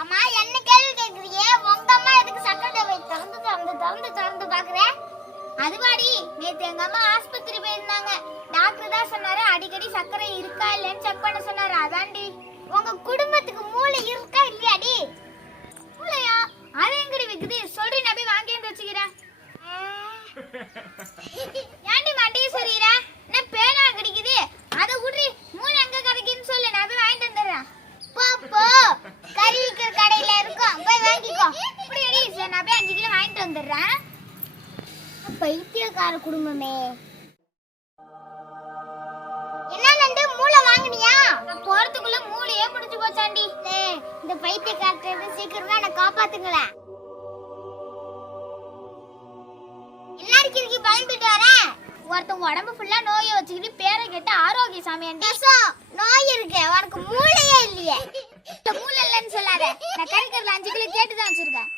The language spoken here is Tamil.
அம்மா என்ன கேள்வி கேக்குறியே உங்க அம்மா எதுக்கு சக்கர டப்பை திறந்து திறந்து திறந்து திறந்து பாக்குற? அதுவாடி நேத்து எங்க அம்மா ஆஸ்பத்திரி போயிருந்தாங்க. டாக்டர் தான் சொன்னாரு அடிக்கடி சர்க்கரை இருக்கா இல்லைன்னு செக் பண்ண சொன்னாரு. அதான்டி. உங்க குடும்பத்துக்கு மூளை இருக்கா இல்லையாடி? மூளையா? அது எங்கடி விக்குது? சொல்றி நபி வாங்கி வந்து வச்சுக்கிறேன். அஞ்சு கிலோ வாங்கிட்டு வந்துடுறேன். பைத்தியக்கார குடும்பமே. என்ன நண்டு மூளை வாங்குனியா? நான் போறதுக்குள்ள மூளையே முடிஞ்சு போச்சாண்டி. இந்த பைத்தியக்காரத்தை சீக்கிரமா என்ன காப்பாத்துங்களேன் எல்லாரும் கிறுக்கி பயந்துட்டு வரேன். ஒருத்தன் உடம்பு ஃபுல்லா நோயை வச்சுக்கிட்டு பேரை கேட்டு ஆரோக்கிய சாமியாண்டி. நோய் இருக்கு உனக்கு மூளையே இல்லையே. இந்த மூளை இல்லைன்னு சொல்லாத. நான் கறிக்கிறதுல அஞ்சு கிலோ கேட்டு தான் வச்சிருக்கேன்.